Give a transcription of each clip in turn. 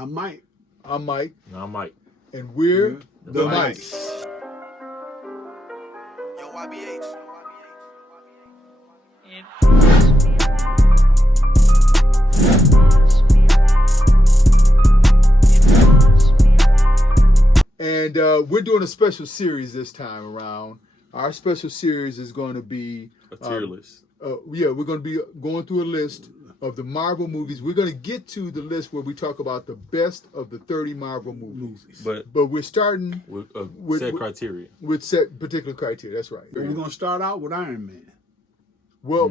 I'm Mike. I'm Mike. And I'm Mike. And we're the Mikes. Mikes. Yo, YBH. And we're doing a special series this time around. Our special series is going to be A tier list. We're going to be going through a list of the Marvel movies. We're going to get to the list where we talk about the best of the 30 Marvel movies. But we're starting with a with- set with- criteria. with set particular criteria. That's right. We're going to start out with Iron Man. Well,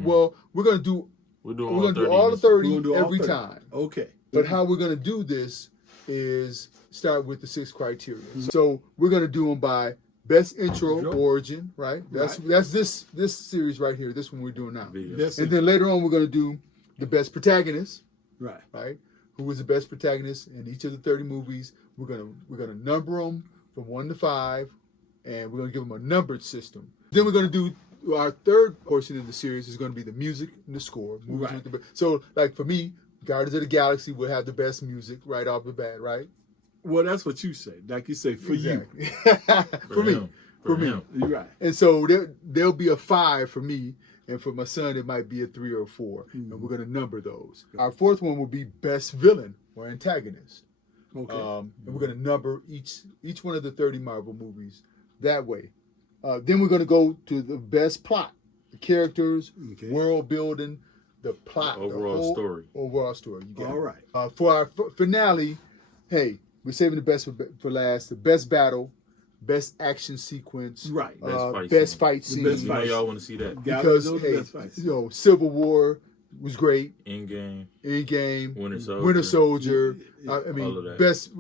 we're going to do We're doing we're all going to 30. do all the We're 30 gonna do all every 30. time. Okay. But how we're going to do this is start with the 6 criteria. So we're going to do them by best intro, origin, right? That's this series right here. This one we're doing now. That's And it. then later on we're going to do the best protagonist, Right. right? Who was the best protagonist in each of the 30 movies? We're gonna number them from 1 to 5, and we're gonna give them a numbered system. Then we're gonna do our third portion of the series is gonna be the music and the score. Movies with the so like for me, Guardians of the Galaxy will have the best music right off the bat, right? Well, that's what you say. Like you say, for Exactly. For for me. him. For me. him. you. You're right. And so there'll be a 5 for me, and for my son it might be a 3 or a 4, and we're gonna number those. Our fourth one will be best villain or antagonist, Okay. and we're gonna number each one of the 30 Marvel movies that way. Then we're gonna go to the best plot, the characters, Okay. world building, the plot, The overall whole story. Overall story. You get All it. right. For our finale, hey, we're saving the best for last. The best battle, best action sequence, Right. best fight scene. best You know fight. y'all want to see that. Because those hey, best fights. Civil War was great. In-game, Endgame, Winter Soldier. Winter Soldier. Yeah, I all of mean, that. best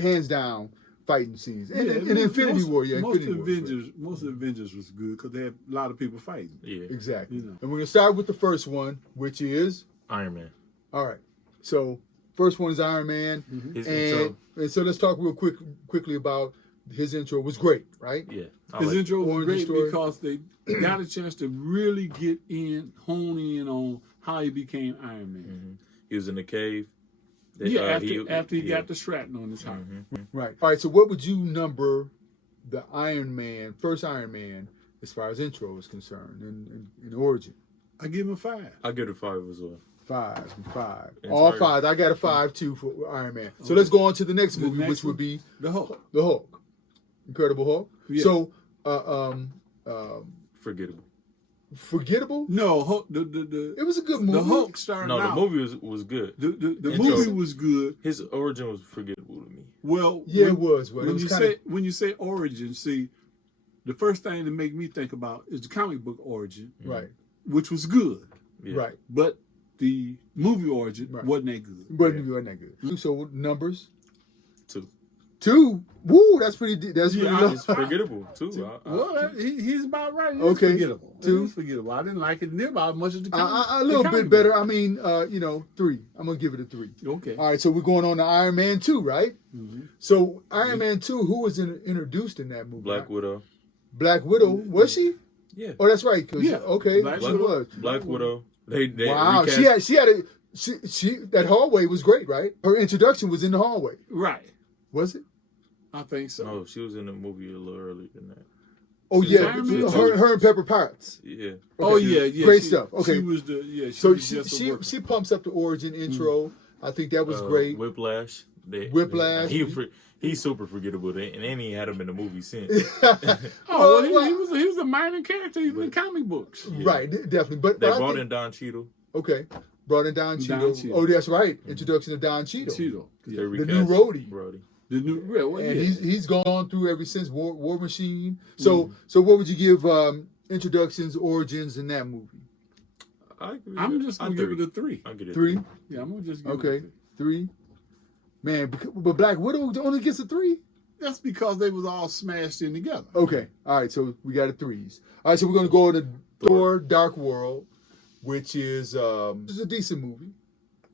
hands down fighting scenes. And Infinity War, yeah, most Infinity War. was great. Most of Avengers was good because they had a lot of people fighting. Yeah. Exactly. You know. And we're gonna start with the first one, which is Iron Man. all right. So first one is Iron Man, His and intro. so let's talk real quickly about his intro. Was great, right? Yeah. I His like intro was Origin great story. because they got a chance to really hone in on how he became Iron Man. He was in the cave. They- Yeah, after he yeah. got the shrapnel on his heart. Right. All right. So what would you number the first Iron Man, as far as intro is concerned, in origin? I give him a 5. I give it a 5 as well. 5. Entire. All 5. I got a 5 too for Iron Man. So let's go on to the next movie, next which one? would be The Hulk. the Hulk, Incredible Hulk. Yeah. So, Forgettable. forgettable. No, Hulk, the It was a good movie. the Hulk started No, the out. movie was good. The Intro. movie was good. His origin was forgettable to me. Well, Yeah, it was. Well, it when was you kinda- say when you say origin, see, the first thing to make me think about is the comic book origin, Right. which was good, Yeah. Right. but the movie origin Right. wasn't that good. Wasn't that good. So numbers 2. 2. Woo, that's pretty. That's pretty low. It's forgettable too. Well, he's about right. It is Okay. forgettable. Two. It is forgettable. I didn't like it near about as much as the comic. A little bit better. I mean, 3. I'm gonna give it a 3. Okay. All right, so we're going on to Iron Man 2, right? So Iron Man 2, who was introduced in that movie? Black Widow. Black Widow, was she? Yeah. Oh, that's right. 'Cause- Yeah. Okay, Black she Widow. was. Black Widow. They Wow, recast. she that hallway was great, right? Her introduction was in the hallway, Right. was it? I think so. No, she was in the movie a little earlier than that. Oh She was yeah, Iron Man her and Pepper Potts. Yeah. Oh Okay. yeah. Great she- stuff. Okay. She was the yeah. She So was just a worker. she pumps up the origin intro. I think that was great. Whiplash. Whiplash. He's super forgettable, and then he had him in the movie since. Oh, well, he was a minor character even in comic books. Right, definitely. But They I brought think- in Don Cheadle. Okay, brought in Don Cheadle. Cheadle. Oh, that's right. Introduction of Don Cheadle. Cheeto. They Yeah. The recast new roadie. Brody. The new real. Well, And yeah. he's gone through ever since War Machine. So what would you give introductions, origins in that movie? I'm just gonna give it a 3. I'll get it 3. Yeah, I'm gonna just give Okay, it a 3. 3. Man, but Black Widow only gets a 3. That's because they was all smashed in together. Okay, all right. So we got a 3s. All right, so we're gonna go to Thor: Dark World, which is a decent movie.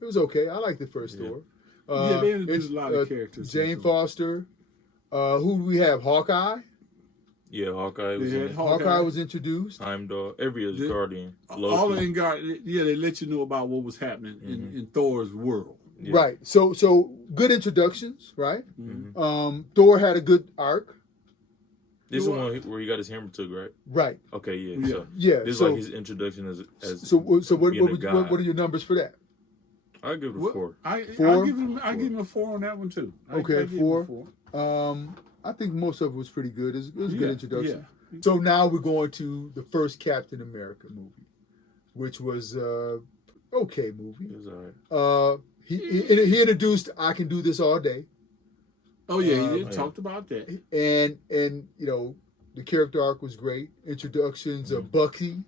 It was okay. I like the first Thor. Yeah, they introduced it's, a lot of characters. Jane Foster. Who do we have? Hawkeye. Yeah, Hawkeye was They in had it. Hawkeye was introduced. Time Dog. Every Guardian. All Loki. in guard. Yeah, they let you know about what was happening in Thor's world. Yeah. Right. So good introductions, right? Mhm. Thor had a good arc. This is the one where he got his hammer took, right? Right. Okay, yeah. Yeah. So Yeah. this is So like his introduction as so what being a what god. are your numbers for that? I'll give it a What- 4. I 4? give him a 4 on that one too. Okay, I give him a 4. 4. I think most of it was pretty good. It was a good introduction. Yeah. So now we're going to the first Captain America movie, which was okay movie. It was alright. He introduced I Can Do This All Day, Oh yeah, he did. yeah. Talked about that. and you know the character arc was great. Introductions of Bucky,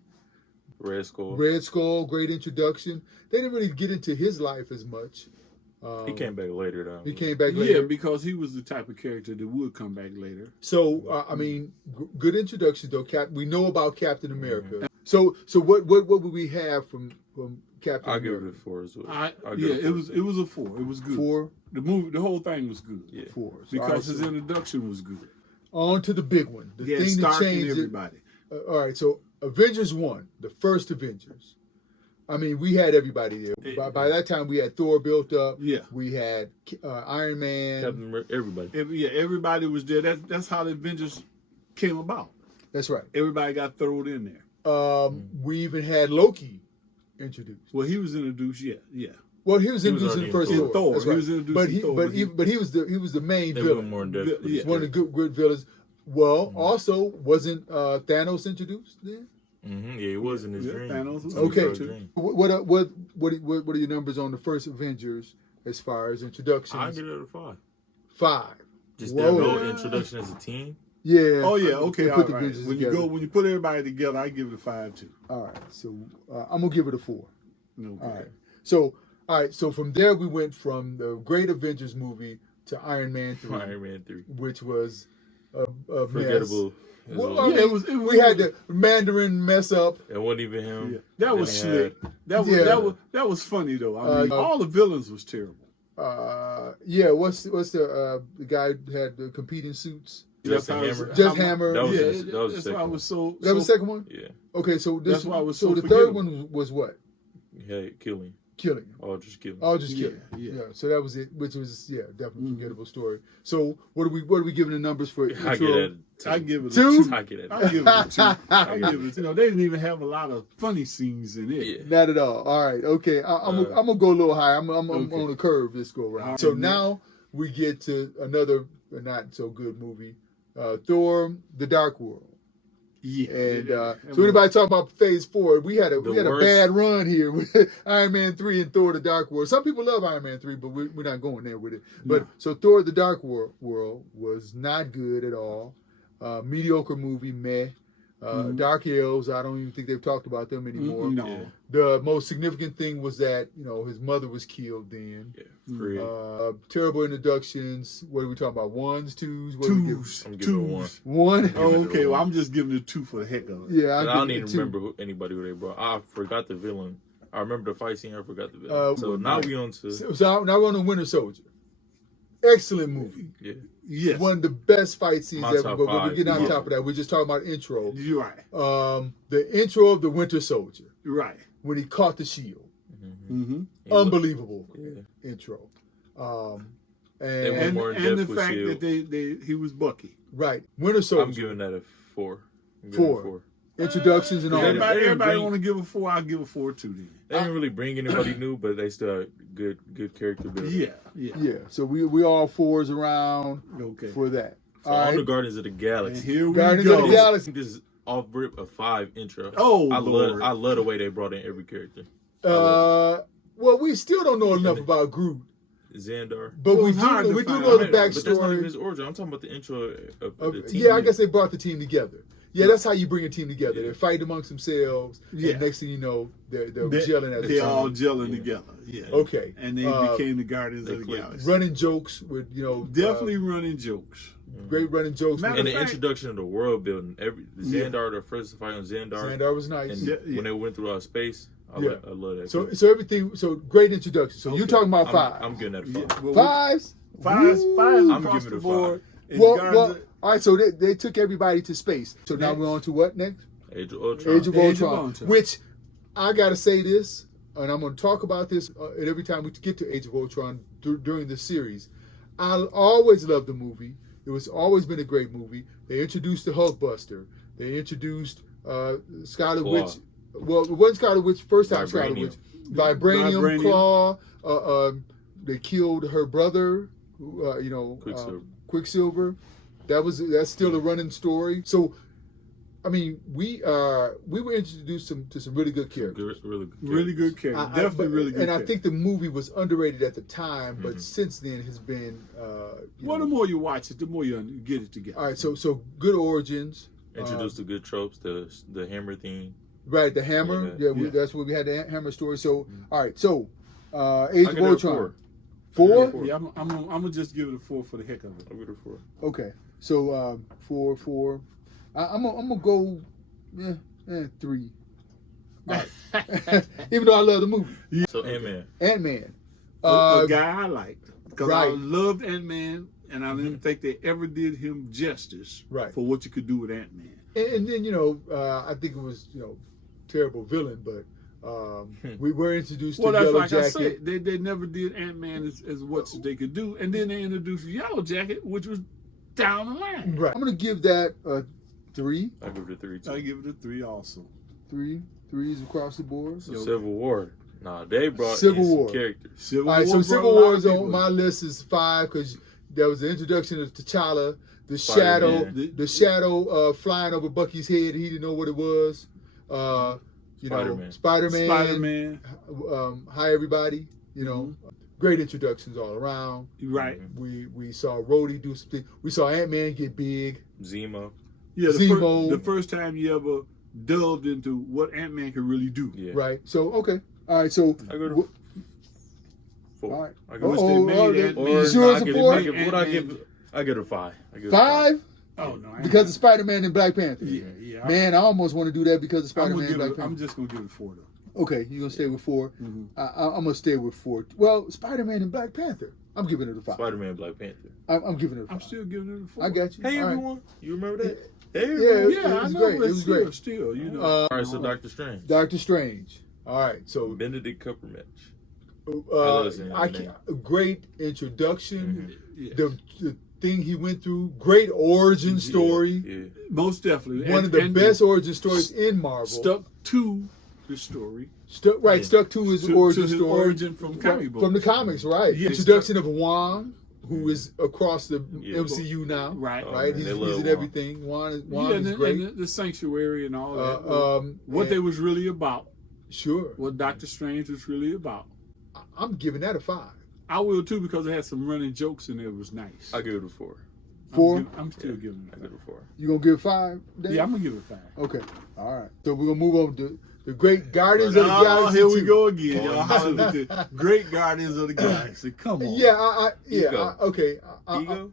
Red Skull. Red Skull, great introduction. They didn't really get into his life as much. He came back later though. He came back Yeah, later. because he was the type of character that would come back later. So I mean, good introduction though. We know about Captain America. So what would we have from Captain I'll give America? it a 4 as well. Yeah, I'll give it was a 4. It was good. 4, The whole thing was good. Yeah. 4. So, Because all right, his so introduction was good. on to the big one, the Yeah, thing that Stark and changed it. everybody. All right, so Avengers 1, the first Avengers. I mean, we had everybody there. By that time, we had Thor built up. Yeah. We had Iron Man. Captain America, everybody. Yeah, everybody was there. That's how the Avengers came about. That's right. Everybody got thrown in there. We even had Loki introduced. Well, he was introduced. Yeah. Well, he was introduced in already the first in Thor. Thor. That's He right. was introduced but in he, Thor, but but he was the main They went villain. more in depth. with Yeah. his One of the character. good villains. Well, also wasn't Thanos introduced then? Yeah, he was in his Yeah, dream. Thanos was Okay. His dream. What are your numbers on the first Avengers as far as introductions? I'll give it a 5. 5. Just Whoa. their whole introduction as a team. Yeah. Oh yeah. Okay. They All put the right. Avengers When together. when you put everybody together, I give it a 5 too. All right. So I'm gonna give it a 4. Okay. All right. So So from there we went from the Great Avengers movie to Iron Man 3, Iron Man 3. which was a mess. Forgettable. as Well, well. I mean, Yeah, it was- we had the Mandarin mess up. It wasn't even him. Yeah. That was Then they slick. had- That was funny though. I mean, all the villains was terrible. What's the guy who had the competing suits? Justin That's how Hammer. Just Hammer. That was Yeah, his- that was the that's second why I was so. That was the second one. Yeah. Okay, so this. That's why it was so so the third forgettable. one was what? Yeah, killing. Killing. All just killing. Oh, just Yeah, kidding. yeah. So that was it, which was definitely Mhm. a forgettable story. So what are we giving the numbers for? I get intro? that. I give it a Two? 2. I get that. I give it a 2. I give it a 2. They didn't even have a lot of funny scenes in it. Yeah. Not at all. All right. Okay. I'm gonna go a little high. I'm Okay. on the curve this go around. All So right. now we get to another not so good movie, Thor: The Dark World. Yeah. And Yeah. so anybody talk about Phase 4? We had a The we had worst- a bad run here with Iron Man 3 and Thor: The Dark World. Some people love Iron Man 3, but we're not going there with it. But No. so Thor: The Dark World was not good at all. Mediocre movie, meh. Mhm. Dark Elves, I don't even think they've talked about them anymore. No. Yeah. The most significant thing was that his mother was killed then. Yeah. Free. Terrible introductions. What are we talking about? Ones, twos? What are we giving? Twos. I'm giving it a 1. One? Oh, it a okay. Well, one. I'm just giving it 2 for the heck of it. Yeah, I I'm don't giving even it two. remember anybody who they brought. I forgot the villain. I remember the fight scene. I forgot the villain. So now right. we on to So now we're on the Winter Soldier. Excellent movie. yeah. Yes. One of the best fight scenes My ever. top But when we five. get on Yeah. top of that, we're just talking about intro. You're right. The intro of the Winter Soldier You're right. when he caught the shield. Mm-hmm. Yeah, Unbelievable Yeah. intro. They went And more in And depth the with fact Shield. that he was Bucky. right, Winter Soldier. I'm giving that a 4. I'm giving it a 4. Introductions and all They that. didn't Everybody bring- want to give a 4. I'll give a 4 too. Then. They didn't really bring anybody new, but they still had good character building. Yeah. Yeah. Yeah, so we all 4s around Okay. for that. So All on right. the Guardians of the And Galaxy. here we Guardians go. of the Galaxy. This is off rip a 5 intro. Oh, I Lord. love the way they brought in every character. Well, we still don't know enough about Groot, Xandar. but Well, we it's hard do to we do find know out. the But that's not even backstory. his origin. I'm talking about the intro of Of, the team. yeah, I guess they brought the team together. Yeah, that's how you bring a team together. Yeah. They fight amongst themselves. Yeah. And next thing you know, they're They- gelling as a They team. all gelling Yeah. together. Yeah. Okay. And they became the Guardians they of the clicked. Galaxy. Running jokes with Definitely running jokes. great running jokes. Matter And of the fact- introduction of the world building. Yeah. Xandar, the first fight on Xandar. Xandar was nice. And Yeah. when they went through space, I Yeah. love that. So everything. So great introduction. So you're Okay. talking about 5. I'm giving that a 5. Yeah, well, Fives. Fives Woo. I'm across giving the it a board. 5. And Well, Guardians of- all right. So they took everybody to space. So now Next. we're on to what next? Age of Ultron. Age of Age of Ultron. Ultron. Which I gotta say this. and I'm going to talk about this and every time we get to Age of Ultron during the series. I always loved the movie. It was always been a great movie. They introduced the Hulkbuster. They introduced Scarlet Claw. Witch. Well, it wasn't Scarlet Witch first time. Scarlet Vibranium. Witch, Vibranium. Claw. They killed her brother. Quicksilver. That's still a running story. So, I mean, we were introduced to some really good characters. Really good character. Definitely really good. And character. I think the movie was underrated at the time, but since then has been. The more you watch it, the more you get it together. All right, so good origins. Introduced the good tropes, the hammer theme. Right, the hammer. Yeah, that's where we had the hammer story. So, all right, so Age of Ultron. 4? Yeah, I'm gonna just give it a 4 for the heck of it. I'll give it a 4. Okay, so 4. I'm gonna go 3. All right. Even though I love the movie. Yeah. So Ant-Man. Ant-Man. A guy I liked because I Right. loved Ant-Man, and I didn't think they ever did him justice for what you could do with Ant-Man. And then I think it was terrible villain, but we were introduced to that's Yellow like Jacket. I said, they never did Ant-Man as what they could do, and then they introduced Yellow Jacket, which was down the line. Right. I'm gonna give that a 3. I give it a 3 too. I give it a 3 also. 3s across the board. So Civil War. Nah, they brought Civil in some War. characters. All right, so Civil War is on my list is 5 because there was the introduction of T'Challa, the shadow flying over Bucky's head. He didn't know what it was. Spider-Man. Hi everybody. Great introductions all around. Right. We saw Rhodey do something. We saw Ant-Man get big. Zemo. Yeah, Zemo. The first time you ever delved into what Ant-Man could really do. Yeah. Right. So okay. All right. So I go to 4. all right. I go Which they made Ant-Man. You sure it's a 4? I give it a 5. I give it a 5? Oh no! Because of Spider-Man and Black Panther. Yeah. Man, I almost want to do that because of I'm Spider-Man and Black Panther. I'm just gonna give it 4 though. Okay, you're gonna stay with 4. Mm-hmm. I'm gonna stay with 4. Well, Spider-Man and Black Panther. I'm giving it a 5. Spider-Man and Black Panther. I'm giving it a 5. I'm still giving it a 4. I got you. Hey All right. everyone, you remember that? Hey Yeah, everyone. Yeah, it was I know, great. but It was great. Still, All right, so Doctor Strange. Doctor Strange. All right, so Benedict Cumberbatch. I can't, great introduction. Yeah. The thing he went through, great origin story. Yeah. Most definitely. One of the best origin stories in Marvel. Stuck to the story. Stuck to his origin story. Origin from comic books. From the comics, right? Yeah, Introduction of Wong, who is across the MCU now. Right. Oh, Right? man, He's in everything. Wong is great. And the Sanctuary and all that. What they was really about. Sure. What Doctor Strange was really about. I'm giving that a 5. I will too because it had some running jokes in there. It was nice. I give it a 4. 4? I'm still giving it. I give it a 4. You gonna give 5? Dave? Yeah, I'm gonna give it 5. Okay. All right. So we're gonna move on to the Great Guardians of the Galaxy. Here we 2. go again. Y'all hollering at the Great Guardians of the Galaxy. Come on. Yeah. Ego. Okay. Ego?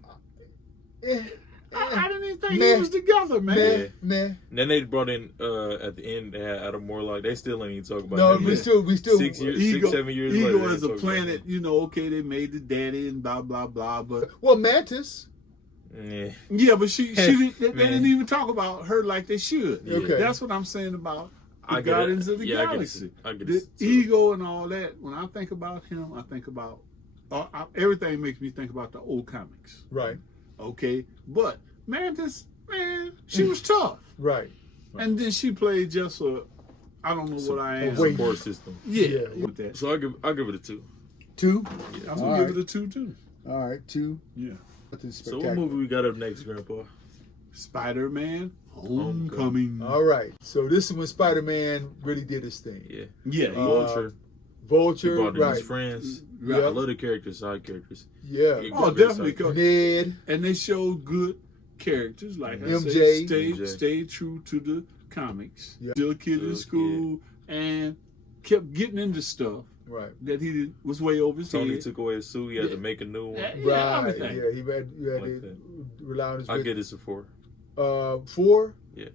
I didn't even think he was together, man. Meh. Then they brought in at the end they had Adam Warlock. They still ain't even talk about No, him we yet. still 7 years later. Ego they as a talk about planet, him. okay, they made the daddy and blah blah blah, but Well, Mantis. Yeah. but she didn't, they didn't even talk about her like they should. Yeah. Okay. That's what I'm saying about the I get Guardians it. of the Yeah, Galaxy. I get The it. ego and all that. When I think about him, I think about everything makes me think about the old comics. Right. Okay, but Mantis, man, she was tough, Right. and then she played just I don't know what I am. Support system. Yeah, with that. So I'll give it a 2. 2. I'm All gonna right. give it a 2 too. All right. 2. Yeah. So what movie we got up next, Grandpa? Spider-Man: Homecoming. All right. So this is when Spider-Man really did his thing. Yeah. Yeah. Vulture. He Vulture. brought in Right. his friends. Yeah. I love the characters, side characters. Yeah. He Oh, brought in definitely. side characters. Ned. And they showed good characters, like I MJ. said, stayed true to the comics. Yeah. Still a kid in school and kept getting into stuff Right. that he was way over his Tony head. took away his suit. He had to make a new one. Yeah, Right. everything. Yeah. You had Like to that. rely on his. I get it a 4. 4. Yeah.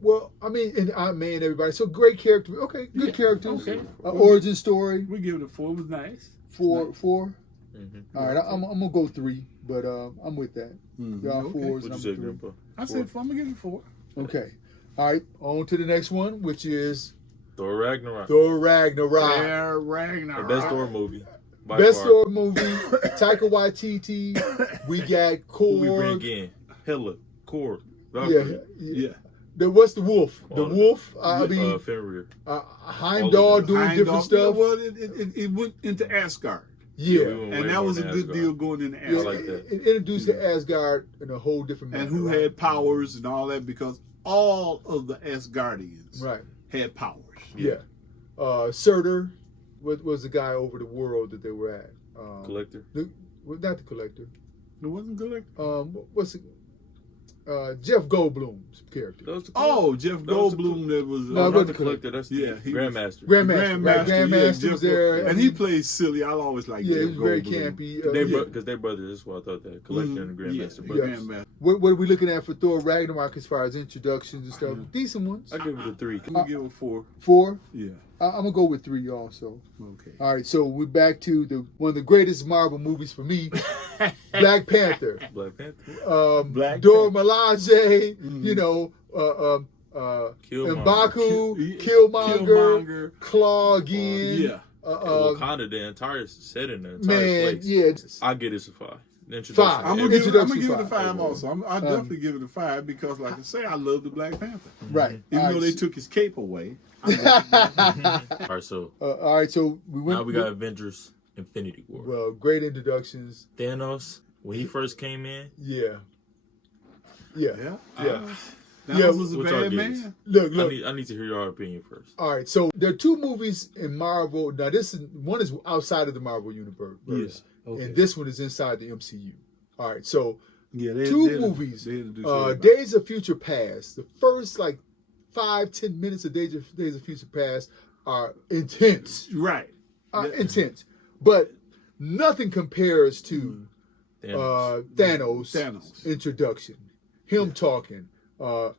Well, I mean, and Aunt May and everybody. So great character. Okay, good Yeah, characters. okay. Origin story. We give it a 4. It was nice. 4. Nice. 4. Mm-hmm. All right, I'm gonna go 3, but I'm with that. Y'all Okay. 4s What and you I'm say, 3. Grandpa? I said 4. I'm gonna give it 4. Okay. All right, on to the next one, which is Thor Ragnarok. Thor Ragnarok. Fair The Ragnarok. best Thor movie. By Best far. Thor movie. Taika Waititi. We got Who we bring Korg. in? Hela, Korg, Yeah, Valkyrie, Yeah. What's the wolf? The All of wolf. I mean, Fenrir. Heimdall doing Heimdall, different stuff. Yeah, well, it went into Asgard. Yeah. we went And way that more was a than good Asgard. deal going into Yeah, Asgard. like that. it introduced the Asgard in a whole different manner. And who right? had powers and all that, because all of the Asgardians Right. had powers. Yeah. Surtur was the guy over the world that they were at. Collector. Not the Collector. It wasn't good. What's it? Jeff Goldblum's character. That was the Oh, Jeff That was the Goldblum. That was No, it not wasn't the Collector. That's the Yeah, he was- Grandmaster. Grandmaster. Right, Grandmaster Jeff was there. Goldblum. And he plays silly. I always like Yeah, Jeff he was very Goldblum. campy. Because they're brothers. That's why I thought that. Collector and the Grandmaster Yeah, brothers. Grandmaster. What are we looking at for Thor Ragnarok as far as introductions and stuff? Decent ones. I give it a 3. I'm gonna give it 4. 4. Yeah. I'm gonna go with 3 also. Okay. All right, so we're back to one of the greatest Marvel movies for me, Black Panther. Black Panther. Black Dora Milaje, you know, Killmonger. M'Baku, Killmonger. Killmonger, Claw again. Yeah. Wakanda, the entire setting, the entire Man, place. yeah. I get it a 5. The 5. I'm Introduction gonna give it a 5. 5 also. I'll definitely give it a 5 because, like I say, I love the Black Panther. Right. Even All though right. they took his cape away. All right, so All right, so we went. now we got Avengers Infinity War. Well, great introductions. Thanos, when he first came in, Yeah. Yeah. Yeah. Yeah. That Yeah, was a what's our bad guess? man. Look. I need to hear your opinion first. All right, so there are 2 movies in Marvel. Now, one is outside of the Marvel universe, Yeah, okay. and this one is inside the MCU. All right, so Yeah, 2 movies. They introduced everybody. Days of Future Past. The first 5-10 minutes of Days of Future Past are intense. Right. Intense, but nothing compares to Thanos. Thanos' introduction. Him talking.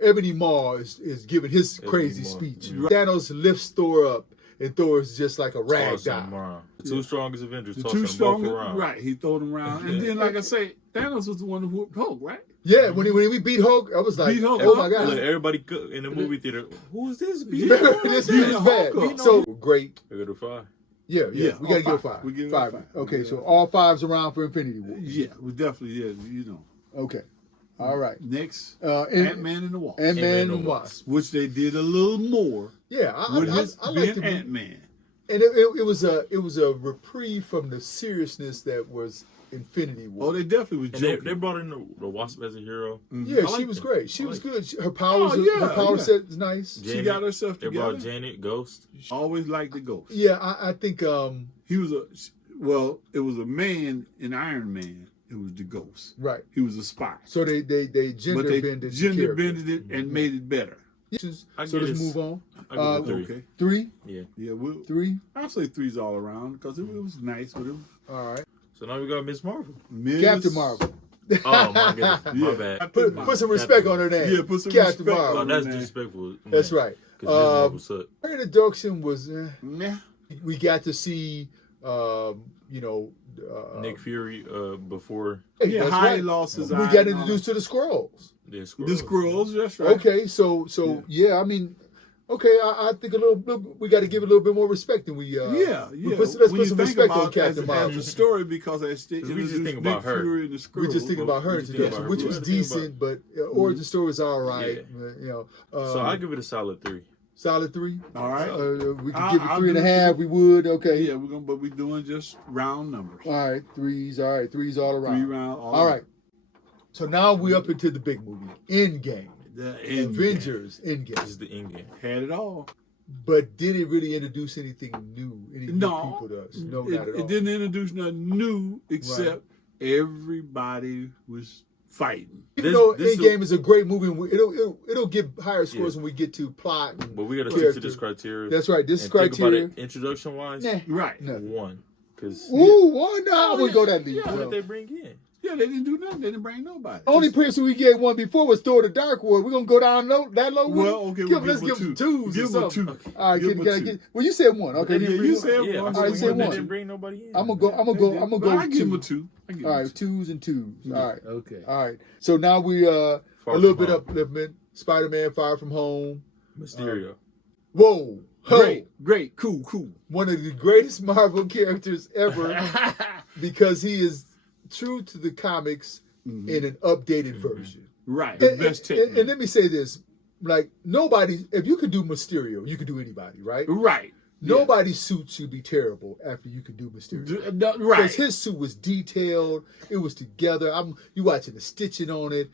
Ebony Maw is giving his crazy Maw. speech. Right. Thanos lifts Thor up, and Thor is just like a rag Tossing them doll. around. The 2 strongest Avengers The tossing 2 them both strong, around. right? He threw them around, and then, like I say, Thanos was the one who whooped Hulk, right? Yeah, when we beat Hulk, I was like, Beat Hulk oh my up. god. Look, everybody in the movie theater, who is this? This Yeah, is bad. Hulk up. So great. I go to 5. Yeah, Yeah, we gotta all give it 5. 5. We give it 5. 5. Okay, We so give it all 5s around for Infinity War. Yeah, we definitely, you know. Okay. All right. Next, And Ant-Man and the Wasp, Ant-Man and Wasp. which they did a little more Yeah, I with his like being the movie. Ant-Man. And it was a reprieve from the seriousness that was Infinity War. Oh, they definitely was And joking. they brought in the Wasp as a hero. Yeah, I she like was them. great. She I was like good. Her powers, yeah, her power yeah. set is nice. She got herself They together. brought Janet, Ghost. Always liked the Ghost. Yeah, I think He was it was a man in Iron Man. It was the Ghost. right. He was a spy. So they gender But they bended the gender character. bended it and made it better. I So give let's it- move on. I give it a 3. Okay. 3, Yeah. Yeah, we'll 3. I'll say 3's all around because it was nice, but it was All right. So now we got Miss Marvel. Captain Marvel. Oh my goodness, my Yeah. bad. Put some respect on her name. Yeah, put some Captain respect Marvel. Oh, on that's man. disrespectful. That's right. Because Miss Marvel sucked. Her introduction was. Nah. We got to see, Nick Fury before Yeah, that's how right. he lost his We eye got and all introduced to the Skrulls. the The Skrulls, that's right. Okay, so yeah, I mean, okay, I think we got to give it a little bit more respect than we. Yeah. Let's When put you some think respect on about Captain as Marvel. a story because as they We just introduced think Nick about her. Fury and the Skrulls. We just think about her we just think introduction, about which her. was We think decent, but origin story was all right. So I give it a solid 3. solid 3. All right. We could I'll- give it I'll 3.5. do We would. Okay. Yeah, but we're doing just round numbers. All right, 3s. All right, 3s all around. 3 round. All right. So now we up into the big movie, Endgame. The end Avengers This Endgame. is the end game. had it all. But did it really introduce anything new? Any new No, people to us? No, it, not at all. it didn't introduce nothing new except everybody was fighting. Even This- though this Endgame is a great movie, and it'll get higher scores when we get to plot. And, But we got to stick to Character. this criteria. that's right. This and criteria. Think about it, introduction wise, Nah, Right. no. 1. Because Ooh, one. No, I wouldn't go that deep. Yeah. what bro. did they bring in? Yeah, they didn't do nothing. They didn't bring nobody. Only person we gave one before was Thor: The Dark World. We're gonna go down that low. Well, okay, we'll let's give give them them 2. twos. Give or them something. 2. All right, Give can them I two. get? Well, you said one. Okay, Yeah, then you we- said Yeah, one. All right, say they one. didn't bring nobody in. I'm gonna go. I give them a 2. I give All them right, 2s and 2s. All right. Okay. All right. So now we a Far little From bit Home. upliftment. Spider-Man: Far From Home. Mysterio. Whoa. Great, cool. One of the greatest Marvel characters ever because he is true to the comics in an updated version. Right, the best technique. And let me say this, like nobody, if you could do Mysterio, you could do anybody, right? Right. Nobody's suit should be terrible after you could do Mysterio. Right. Because his suit was detailed, it was together. You watching the stitching on it.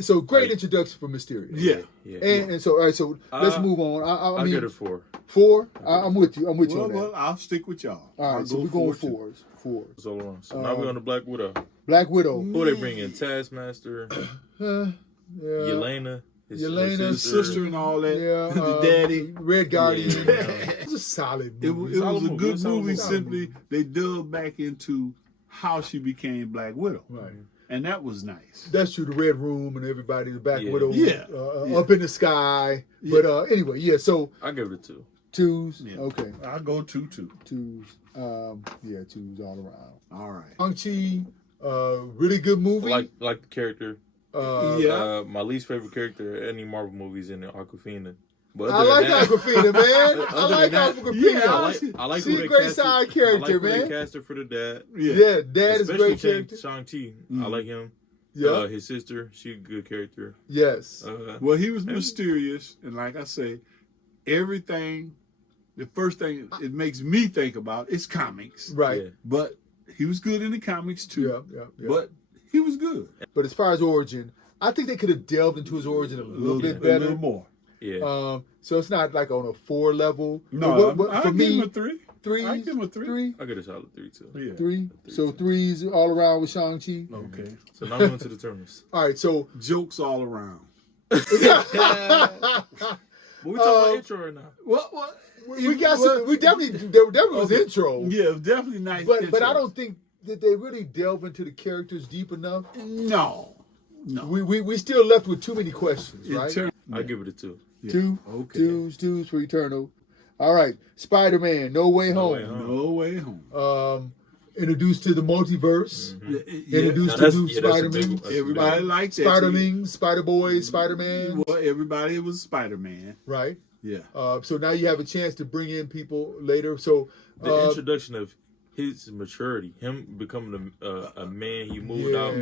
So great introduction for Mysterio. Yeah. And so all right, so let's move on. I mean, get a 4. 4. I'm with you. I'm with you on that. Well, I'll stick with y'all. All right, so we're going 4s. So now we're on the Black Widow. Black Widow. Who they bring in? Taskmaster, Yelena, his sister and all that. Yeah, the daddy. Red Guardian. Yeah. It was a solid It movie. was a good movie. Solid Simply, movie. they dug back into how she became Black Widow. Right. And that was nice. That's true. The Red Room and everybody, the Black Widow, Yeah. up in the sky. Yeah. But anyway, yeah. So I give it a 2. 2s. Yeah. Okay. I'll go 2-2. 2s. 2s all around. All right. Shang-Chi, really good movie. Like the character. Yeah. My least favorite character in any Marvel movies in Aquafina. But I like Aquafina, man. I like Aquafina. Yeah, I like She's who a they great casted. side character, I like who man. they casted for the dad. Yeah, Dad is a Especially great character. Shang-Chi. Mm. I like him. Yeah. His sister, she a good character. Yes. Well, he was mysterious. And like I say, everything, the first thing it makes me think about is comics. Right. Yeah. But he was good in the comics too. Yeah. But he was good. But as far as origin, I think they could have delved into his origin a little bit better. A little more. Yeah. So it's not like on a 4 level. No, But I'll give him a 3. threes. I give him a 3. I get a solid 3 too. Yeah. 3. So 3s all around with Shang-Chi. Okay. So now we're into the terminus. All right. So Jokes all around. But we talking about intro right now. Well, we got some. We definitely there was intro. Yeah, definitely nice. But I don't think that they really delve into the characters deep enough. No. We still left with too many questions, right? I give it a 2. Yeah. 2. Okay. Twos for Eternal. All right. Spider-Man, No Way Home. No Way Home. Introduced to the multiverse. Yeah. Introduced Now to new that's a big Spider-Man. one. Everybody liked that. Spider-Man, Spider-Boy, Spider-Man. Well, everybody was Spider-Man. Right. Yeah. So now you have a chance to bring in people later. So The introduction of his maturity, him becoming a man, he moved out.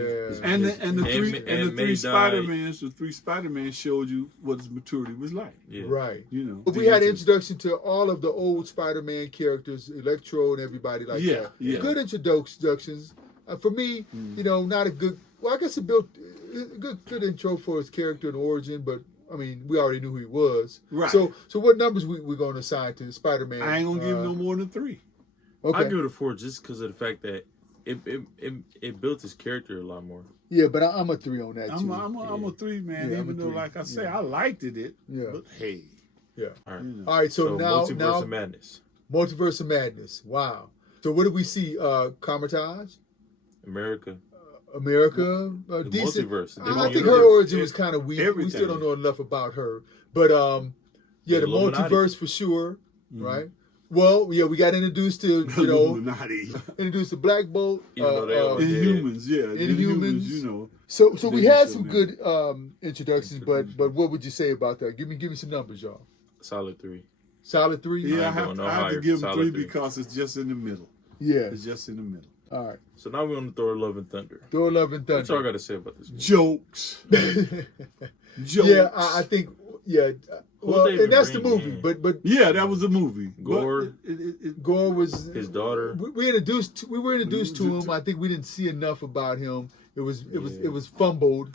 And the three Spider-Man. Spider-Mans, the 3 Spider-Man showed you what his maturity was like. Yeah. Right. You know. But we had an introduction to all of the old Spider-Man characters, Electro and everybody like that. Yeah. Good introductions. For me, not a good. Well, I guess it built a good intro for his character and origin, but I mean, we already knew who he was. Right. So what numbers we're going to assign to Spider-Man? I ain't gonna give him no more than 3. Okay. I give it a 4 just because of the fact that it built his character a lot more. Yeah, but I'm a 3 on that too. I'm a 3, man. Yeah, I'm even a though, 3. like I say, Yeah. I liked it. Yeah. But hey, Yeah. All right. All right. So now Multiverse of Madness. Multiverse of Madness. Wow. So what did we see? Carmitage, America. The decent. Multiverse. I think her origin was kind of weak. We Everything. still don't know enough about her. But the Illuminati. multiverse for sure, right? Well, yeah, we got introduced to Illuminati. introduced to Black Bolt, Even though they all dead. Inhumans, yeah. Inhumans. You know. So we They had show some that. good introductions, but what would you say about that? Give me some numbers, y'all. Solid 3. Solid 3. Yeah, I ain't have going to, no I have to higher. give him Solid 3 3. because it's just in the middle. Yeah. It's just in the middle. All right. So now we're on the Thor Love and Thunder. Thor: Love and What y'all Thunder. got to say about this movie? Jokes. Jokes. Yeah, I think. Yeah. Well, they even and that's the bring movie, in? but Yeah, that was a movie. Gore. But it, Gore was His daughter. We were introduced to him. I think we didn't see enough about him. It was fumbled.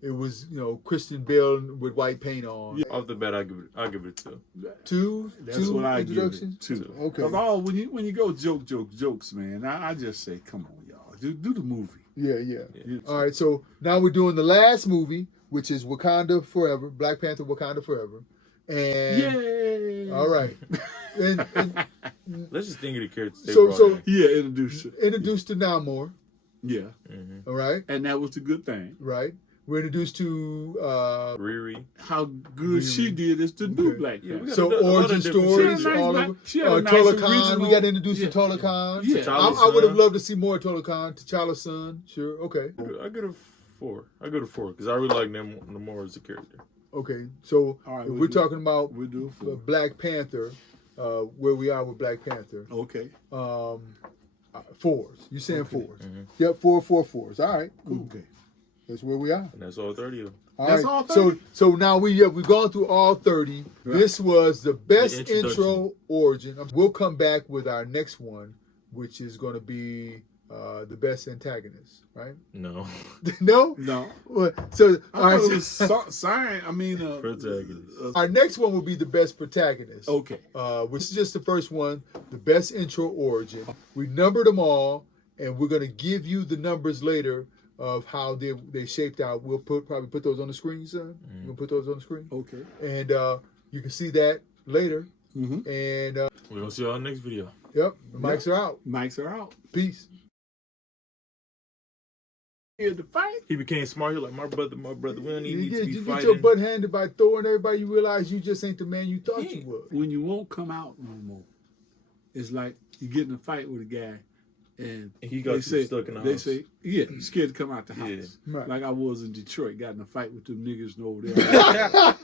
It was Christian Bale with white paint on. Off the bat, I give it a 2. Two that's what I give it. introductions. 2. Okay. Because when you go jokes, man, I just say, come on, y'all, do the movie. Yeah. Yeah. All right. So now we're doing the last movie, which is Wakanda Forever, Black Panther: Wakanda Forever, and Yay! all right. and Let's just think of the characters they So- brought so- in. Yeah, introduce it. introduced to Namor. Yeah, All right. and that was the good thing. Right. We're introduced to Riri. How good she did is to do Okay. Black Yeah, we Panther. got so a lot of origin different stories, characters. all She of had a nice- she had a nice Tola Khan. original- We got introduced Yeah. to Tola Khan. Yeah. I would have loved to see more Tola Khan. T'Challa's son. Sure. Okay. I give it a 4. I give it a 4 because I really like Namor as a character. Okay, so All right, if we'll we're do- talking about We'll do a 4. Black Panther, where we are with Black Panther, Okay. 4s. You saying Okay. 4s? Mhm. Yep, 4s. All right, cool. Okay. That's where we are. And that's all 30 of them. All That's right. all So 30? so now we've gone through all 30. Right. This was the best The introduction. intro origin. We'll come back with our next one, which is going to be the best antagonist, right? No. No. No. Well, so I all right. thought it was sign. I mean, Protagonist. Our next one will be the best protagonist. Okay. Which is just the first one, the best intro origin. We numbered them all, and we're gonna give you the numbers later of how they shaped out. We'll probably put those on the screen, son. Mm-hmm. We'll put those on the screen, Okay. and you can see that later. Mm-hmm. And We're going to see y'all in the next video. yep, the mics are out. Mics are out. Peace. Here to fight. He became smart. He like, my brother, we don't even need to be You get fighting. your butt handed by Thor, and everybody you realize you just ain't the man you thought you Yeah. was. When you won't come out no more, it's like you get in a fight with a guy, and He got they you say, stuck in the they house. say, yeah, you're scared to come out the Yeah. house. Right. Like I was in Detroit, got in a fight with them niggas over there.